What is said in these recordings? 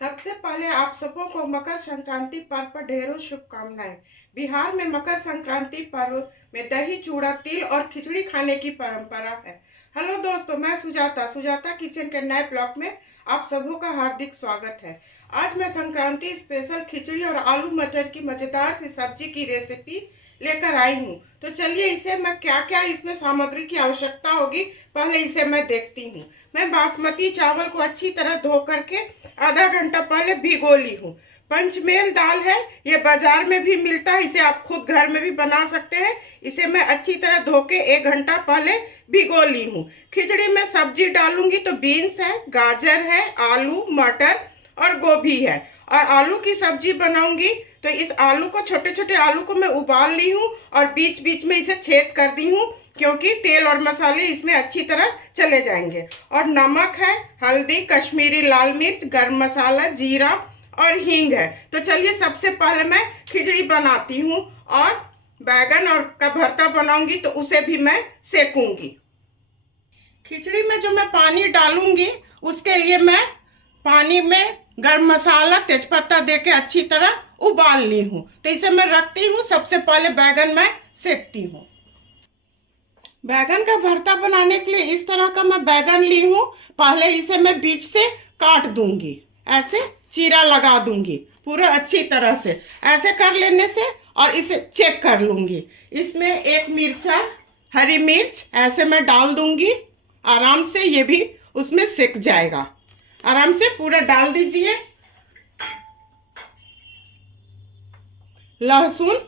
सबसे पहले आप सबों को मकर संक्रांति पर्व पर ढेरों शुभकामनाएं। बिहार में मकर संक्रांति पर्व में दही चूड़ा तिल और खिचड़ी खाने की परंपरा है। हेलो दोस्तों, मैं सुजाता सुजाता किचन के नए ब्लॉग में आप सबों का हार्दिक स्वागत है। आज मैं संक्रांति स्पेशल खिचड़ी और आलू मटर की मजेदार सी सब्जी की रेसिपी लेकर आई हूँ। तो चलिए इसे मैं क्या क्या इसमें सामग्री की आवश्यकता होगी पहले इसे मैं देखती हूँ। मैं बासमती चावल को अच्छी तरह धो करके आधा घंटा पहले भिगो ली हूँ। पंचमेल दाल है, ये बाजार में भी मिलता है, इसे आप खुद घर में भी बना सकते हैं। इसे मैं अच्छी तरह धो के 1 घंटा पहले भिगो ली हूँ। खिचड़ी में सब्जी डालूंगी तो बीन्स है, गाजर है, आलू मटर और गोभी है। और आलू की सब्जी बनाऊंगी तो इस आलू को छोटे छोटे आलू को मैं उबाल ली हूँ और बीच बीच में इसे छेद कर दी हूँ, क्योंकि तेल और मसाले इसमें अच्छी तरह चले जाएंगे। और नमक है, हल्दी, कश्मीरी लाल मिर्च, गरम मसाला, जीरा और हींग है। तो चलिए सबसे पहले मैं खिचड़ी बनाती हूँ और बैगन और का भरता बनाऊंगी तो उसे भी मैं सेकूंगी। खिचड़ी में जो मैं पानी डालूंगी उसके लिए मैं पानी में गरम मसाला तेजपत्ता देके अच्छी तरह उबाल ली हूँ। तो इसे मैं रखती हूँ। सबसे पहले बैगन मैं सेकती हूँ। बैगन का भरता बनाने के लिए इस तरह का मैं बैगन ली हूँ। पहले इसे मैं बीच से काट दूंगी, ऐसे चीरा लगा दूंगी पूरा अच्छी तरह से। ऐसे कर लेने से और इसे चेक कर लूंगी। इसमें एक मिर्चा, हरी मिर्च ऐसे मैं डाल दूंगी आराम से, ये भी उसमें सिक जाएगा। आराम से पूरा डाल दीजिए। लहसुन,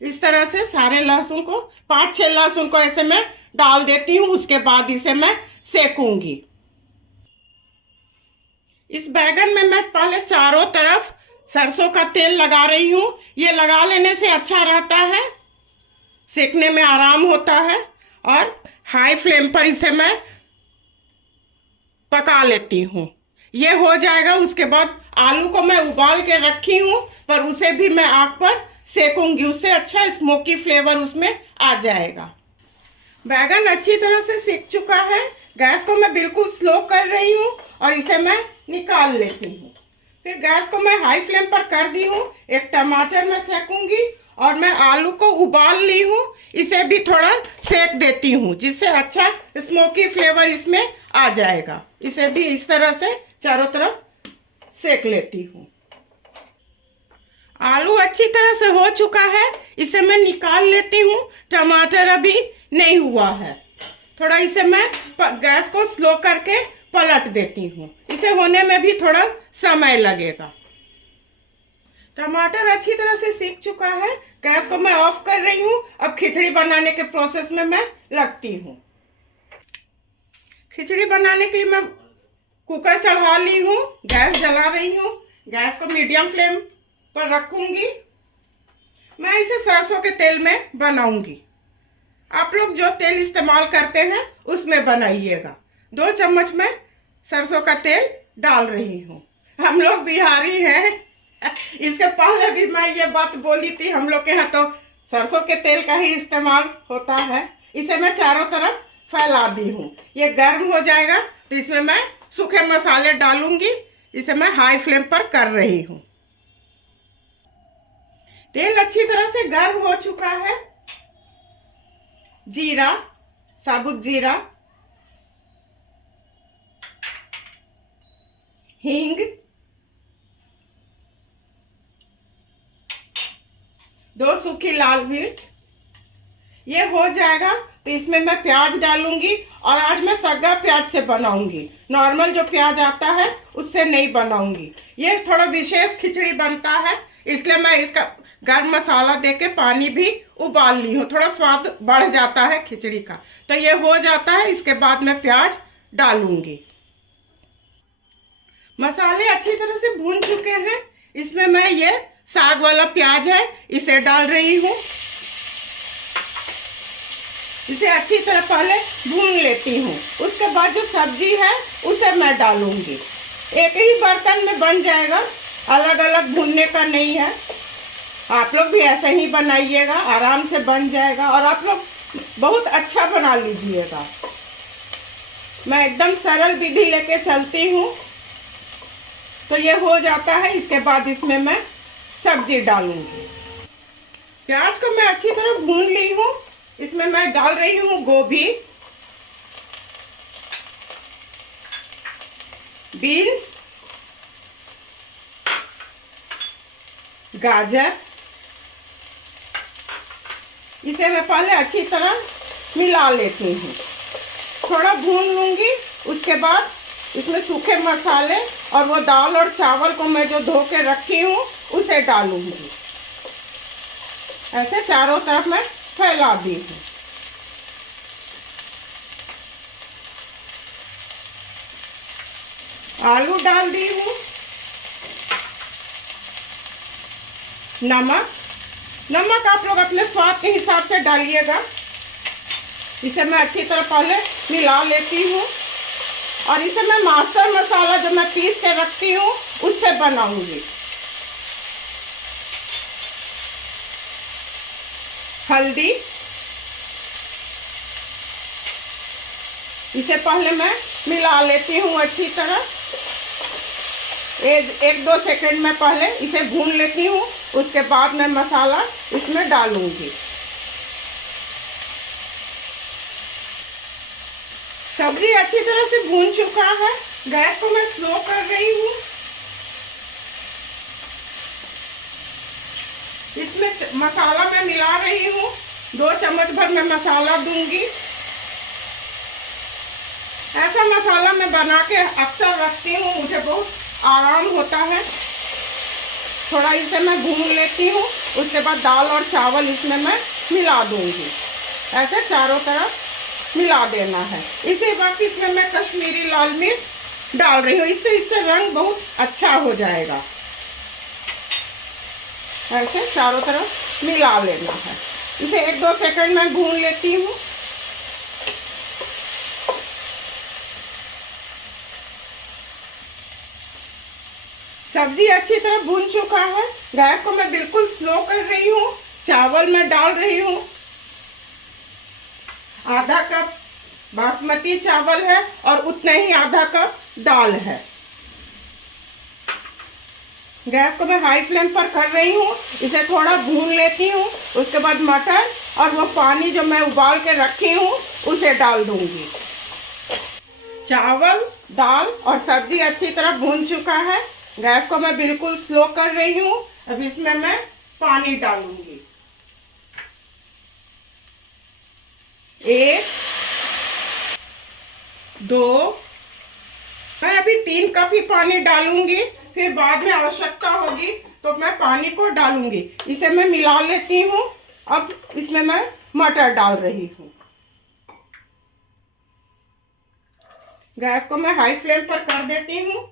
इस तरह से सारे लहसुन को 5-6 लहसुन को ऐसे मैं डाल देती हूँ। उसके बाद इसे मैं सेकूंगी। इस बैगन में मैं पहले चारों तरफ सरसों का तेल लगा रही हूँ। ये लगा लेने से अच्छा रहता है, सेकने में आराम होता है। और हाई फ्लेम पर इसे मैं पका लेती हूँ। ये हो जाएगा। उसके बाद आलू को मैं उबाल के रखी हूँ, पर उसे भी मैं आग पर सेकूंगी। उससे अच्छा स्मोकी फ्लेवर उसमें आ जाएगा। बैगन अच्छी तरह से सिक चुका है। गैस को मैं बिल्कुल स्लो कर रही हूँ और इसे मैं निकाल लेती हूँ। फिर गैस को मैं हाई फ्लेम पर कर दी हूँ। एक टमाटर मैं सेकूंगी और मैं आलू को उबाल ली हूँ, इसे भी थोड़ा सेक देती हूँ, जिससे अच्छा स्मोकी फ्लेवर इसमें आ जाएगा। इसे भी इस तरह से चारों तरफ सेक लेती हूँ। आलू अच्छी तरह से हो चुका है, इसे मैं निकाल लेती हूँ। टमाटर अभी नहीं हुआ है, थोड़ा इसे मैं गैस को स्लो करके पलट देती हूँ। इसे होने में भी थोड़ा समय लगेगा। टमाटर अच्छी तरह से सीख चुका है। गैस को मैं ऑफ कर रही हूँ। अब खिचड़ी बनाने के प्रोसेस में मैं लगती हूँ। खिचड़ी बनाने के लिए मैं कुकर चढ़ा ली हूँ, गैस जला रही हूँ। गैस को मीडियम फ्लेम पर रखूंगी। मैं इसे सरसों के तेल में बनाऊंगी। आप लोग जो तेल इस्तेमाल करते हैं उसमें बनाइएगा। 2 चम्मच मैं सरसों का तेल डाल रही हूँ। हम लोग बिहारी हैं, इसके पहले भी मैं ये बात बोली थी, हम लोग के यहाँ तो सरसों के तेल का ही इस्तेमाल होता है। इसे मैं चारों तरफ फैला दी हूँ। ये गर्म हो जाएगा तो इसमें मैं सूखे मसाले डालूंगी। इसे मैं हाई फ्लेम पर कर रही हूँ। तेल अच्छी तरह से गर्म हो चुका है। जीरा, साबुत जीरा, हींग, 2 सूखी लाल मिर्च। ये हो जाएगा तो इसमें मैं प्याज डालूंगी। और आज मैं सग्गा प्याज से बनाऊंगी, नॉर्मल जो प्याज आता है उससे नहीं बनाऊंगी। ये थोड़ा विशेष खिचड़ी बनता है, इसलिए मैं इसका गरम मसाला देके पानी भी उबाल ली हूँ। थोड़ा स्वाद बढ़ जाता है खिचड़ी का। तो ये हो जाता है, इसके बाद मैं प्याज डालूंगी। मसाले अच्छी तरह से भून चुके हैं। इसमें मैं ये साग वाला प्याज है इसे डाल रही हूँ। इसे अच्छी तरह पहले भून लेती हूँ। उसके बाद जो सब्जी है उसे मैं डालूंगी। एक ही बर्तन में बन जाएगा, अलग अलग भूनने का नहीं है। आप लोग भी ऐसे ही बनाइएगा, आराम से बन जाएगा और आप लोग बहुत अच्छा बना लीजिएगा। मैं एकदम सरल विधि लेके चलती हूँ। तो ये हो जाता है, इसके बाद इसमें मैं सब्जी डालूंगी। प्याज को मैं अच्छी तरह भून ली हूँ। इसमें मैं डाल रही हूँ गोभी, बीन्स, गाजर। इसे मैं पहले अच्छी तरह मिला लेती हूँ, थोड़ा भून लूंगी। उसके बाद इसमें सूखे मसाले और वो दाल और चावल को मैं जो धो के रखी हूँ उसे डालूंगी। ऐसे चारों तरफ मैं फैला दी हूँ। आलू डाल दी हूँ, नमक आप लोग अपने स्वाद के हिसाब से डालिएगा। इसे मैं अच्छी तरह पहले मिला लेती हूँ और इसे मैं मास्टर मसाला जो मैं पीस के रखती हूँ उससे बनाऊंगी। हल्दी, इसे पहले मैं मिला लेती हूँ अच्छी तरह। एक दो सेकंड में पहले इसे भून लेती हूँ, उसके बाद मैं मसाला इसमें डालूंगी। सब्जी अच्छी तरह से भून चुका है। गैस को मैं स्लो कर रही हूँ। इसमें मसाला मैं मिला रही हूँ। 2 चम्मच भर मैं मसाला दूंगी। ऐसा मसाला मैं बना के अक्सर रखती हूँ, मुझे बहुत आराम होता है। थोड़ा इसे मैं भून लेती हूँ, उसके बाद दाल और चावल इसमें मैं मिला दूंगी। ऐसे चारों तरफ मिला देना है। इसी वक्त इसमें मैं कश्मीरी लाल मिर्च डाल रही हूँ, इससे रंग बहुत अच्छा हो जाएगा। ऐसे चारों तरफ मिला लेना है। इसे 1-2 सेकंड में भून लेती हूँ। सब्जी अच्छी तरह भून चुका है। गैस को मैं बिल्कुल स्लो कर रही हूँ। चावल मैं डाल रही हूँ। आधा कप बासमती चावल है और उतना ही आधा कप दाल है। गैस को मैं हाई फ्लेम पर कर रही हूँ। इसे थोड़ा भून लेती हूँ। उसके बाद मटर और वो पानी जो मैं उबाल के रखी हूँ उसे डाल दूंगी। चावल, दाल और सब्जी अच्छी तरह भून चुका है। गैस को मैं बिल्कुल स्लो कर रही हूँ। अब इसमें मैं पानी डालूंगी। 1, 2, मैं अभी 3 कप ही पानी डालूंगी, फिर बाद में आवश्यकता होगी तो मैं पानी को डालूंगी। इसे मैं मिला लेती हूँ। अब इसमें मैं मटर डाल रही हूँ। गैस को मैं हाई फ्लेम पर कर देती हूँ।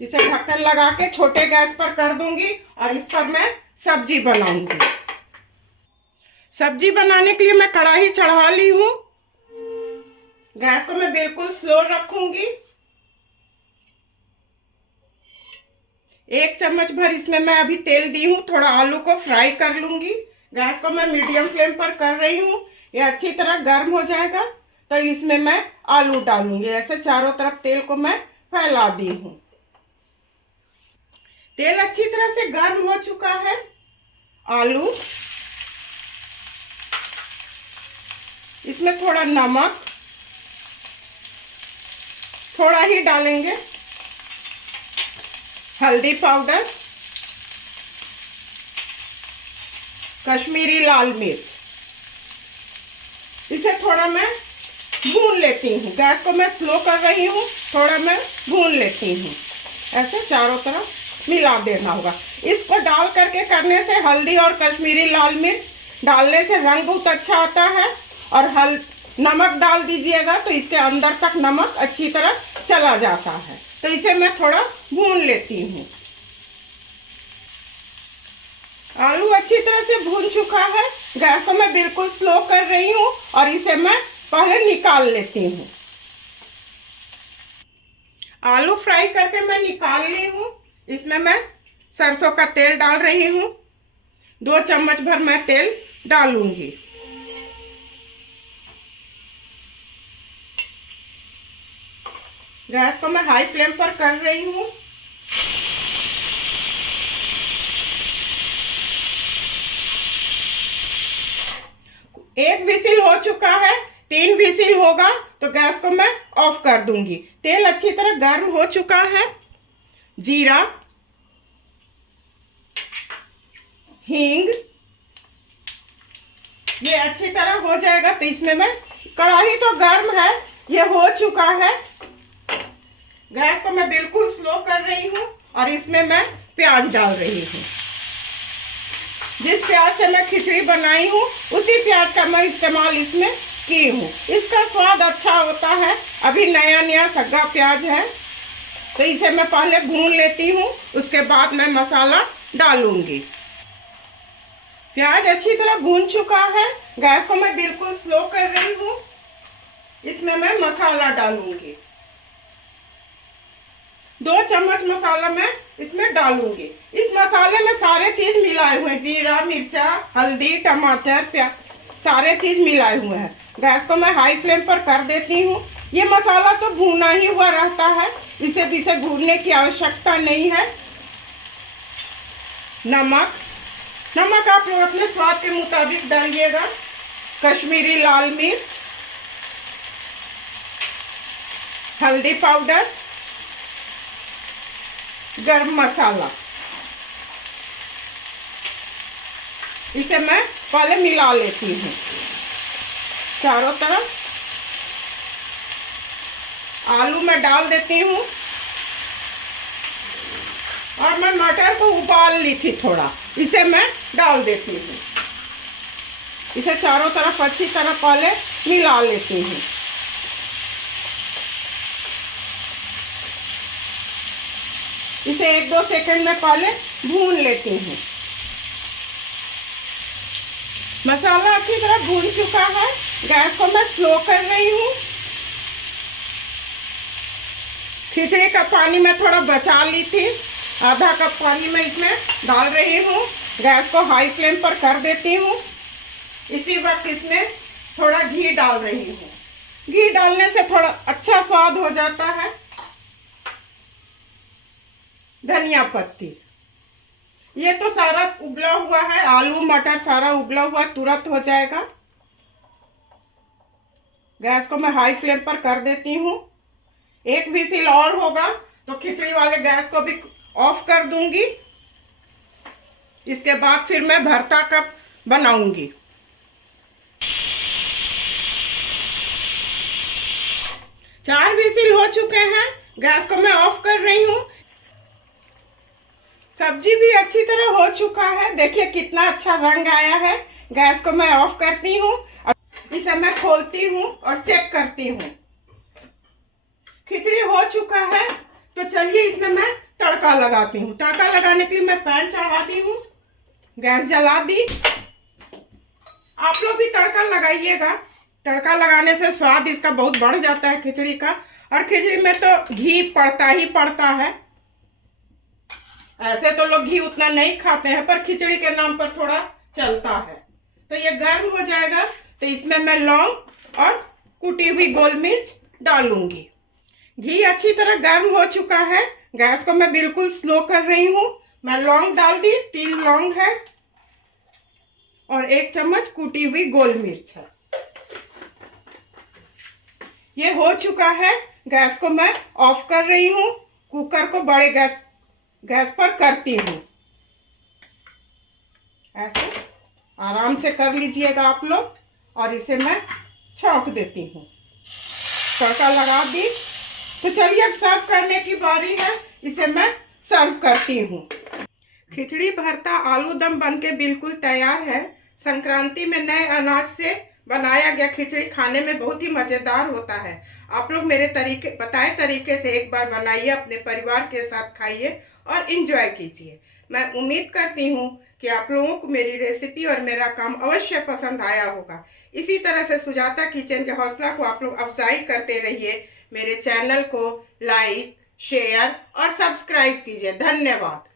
इसे ढक्कन लगा के छोटे गैस पर कर दूंगी और इस पर मैं सब्जी बनाऊंगी। सब्जी बनाने के लिए मैं कढ़ाई चढ़ा ली हूँ। गैस को मैं बिल्कुल स्लो रखूंगी। 1 चम्मच भर इसमें मैं अभी तेल दी हूँ। थोड़ा आलू को फ्राई कर लूंगी। गैस को मैं मीडियम फ्लेम पर कर रही हूँ। ये अच्छी तरह गर्म हो जाएगा तो इसमें मैं आलू डालूंगी। ऐसे चारों तरफ तेल को मैं फैला दी हूँ। तेल अच्छी तरह से गर्म हो चुका है। आलू, इसमें थोड़ा नमक थोड़ा ही डालेंगे, हल्दी पाउडर, कश्मीरी लाल मिर्च। इसे थोड़ा मैं भून लेती हूँ। गैस को मैं स्लो कर रही हूँ, थोड़ा मैं भून लेती हूँ। ऐसे चारों तरफ मिला देना होगा। इसको डाल करके करने से, हल्दी और कश्मीरी लाल मिर्च डालने से रंग बहुत अच्छा आता है। और नमक डाल दीजिएगा तो इसके अंदर तक नमक अच्छी तरह चला जाता है। तो इसे मैं थोड़ा भून लेती हूँ। आलू अच्छी तरह से भून चुका है। गैस को मैं बिल्कुल स्लो कर रही हूँ और इसे मैं पहले निकाल लेती हूँ। आलू फ्राई करके मैं निकाल ली हूँ। इसमें मैं सरसों का तेल डाल रही हूँ। 2 चम्मच भर मैं तेल डालूंगी। गैस को मैं हाई फ्लेम पर कर रही हूँ। एक विसिल हो चुका है, 3 विसिल होगा तो गैस को मैं ऑफ कर दूंगी। तेल अच्छी तरह गर्म हो चुका है। जीरा, हींग, ये अच्छी तरह हो जाएगा तो इसमें मैं, कढ़ाई तो गर्म है, ये हो चुका है। गैस को मैं बिल्कुल स्लो कर रही हूँ और इसमें मैं प्याज डाल रही हूँ। जिस प्याज से मैं खिचड़ी बनाई हूँ उसी प्याज का मैं इस्तेमाल इसमें की हूँ। इसका स्वाद अच्छा होता है। अभी नया नया सग्गा प्याज है तो इसे मैं पहले भून लेती हूँ, उसके बाद मैं मसाला डालूंगी। प्याज अच्छी तरह भून चुका है। गैस को मैं बिल्कुल स्लो कर रही हूँ। इसमें मैं मसाला डालूंगी। 2 चम्मच मसाला मैं इसमें डालूंगी। इस मसाले में सारे चीज मिलाए हुए हैं, जीरा, मिर्चा, हल्दी, टमाटर, प्याज, सारे चीज मिलाए हुए हैं। गैस को मैं हाई फ्लेम पर कर देती हूँ। ये मसाला तो भुना ही हुआ रहता है, इसे भूनने की आवश्यकता नहीं है। नमक आप लोग अपने स्वाद के मुताबिक डालिएगा। कश्मीरी लाल मिर्च, हल्दी पाउडर, गरम मसाला, इसे मैं पहले मिला लेती हूँ चारों तरफ। आलू मैं डाल देती हूँ और मैं मटर को उबाल ली थी थोड़ा, इसे मैं डाल देती हूँ। इसे चारों तरफ अच्छी तरह पहले मिला लेती हूँ। इसे 1-2 सेकंड में पहले भून लेती हूँ। मसाला अच्छी तरह भून चुका है। गैस को मैं स्लो कर रही हूँ। खिचड़ी का पानी मैं थोड़ा बचा ली थी, आधा कप पानी मैं इसमें डाल रही हूँ। गैस को हाई फ्लेम पर कर देती हूँ। इसी वक्त इसमें थोड़ा घी डाल रही हूँ। घी डालने से थोड़ा अच्छा स्वाद हो जाता है। धनिया पत्ती, ये तो सारा उबला हुआ है, आलू मटर सारा उबला हुआ तुरंत हो जाएगा। गैस को मैं हाई फ्लेम पर कर देती हूँ। 1 विसिल और होगा तो खिचड़ी वाले गैस को भी ऑफ कर दूंगी। इसके बाद फिर मैं भरता का बनाऊंगी। चार विसिल हो चुके हैं। गैस को मैं ऑफ कर रही हूँ। सब्जी भी अच्छी तरह हो चुका है, देखिए कितना अच्छा रंग आया है। गैस को मैं ऑफ करती हूँ। इसे मैं खोलती हूँ और चेक करती हूँ। खिचड़ी हो चुका है तो चलिए इसमें मैं तड़का लगाती हूँ। तड़का लगाने के लिए मैं पैन चढ़ा दी हूँ, गैस जला दी। आप लोग भी तड़का लगाइएगा। तड़का लगाने से स्वाद इसका बहुत बढ़ जाता है खिचड़ी का। और खिचड़ी में तो घी पड़ता ही पड़ता है। ऐसे तो लोग घी उतना नहीं खाते हैं, पर खिचड़ी के नाम पर थोड़ा चलता है। तो ये गर्म हो जाएगा तो इसमें मैं लौंग और कुटी हुई गोल मिर्च डालूंगी। घी अच्छी तरह गर्म हो चुका है। गैस को मैं बिल्कुल स्लो कर रही हूँ। मैं लौंग डाल दी, 3 लौंग है और 1 चम्मच कुटी हुई गोल मिर्च है। ये हो चुका है। गैस को मैं ऑफ कर रही हूँ। कुकर को बड़े गैस पर करती हूँ। ऐसे आराम से कर लीजिएगा आप लोग। और इसे मैं छौंक देती हूँ। तड़का लगा दी तो चलिए अब सर्व करने की बारी है। इसे मैं सर्व करती हूँ। खिचड़ी भरता आलू दम बनके बिल्कुल तैयार है। संक्रांति में नए अनाज से बनाया गया खिचड़ी खाने में बहुत ही मज़ेदार होता है। आप लोग मेरे बताए तरीके से एक बार बनाइए, अपने परिवार के साथ खाइए और इंजॉय कीजिए। मैं उम्मीद करती हूँ कि आप लोगों को मेरी रेसिपी और मेरा काम अवश्य पसंद आया होगा। इसी तरह से सुजाता किचन के हौसला को आप लोग अफजाई करते रहिए। मेरे चैनल को लाइक, शेयर और सब्सक्राइब कीजिए। धन्यवाद।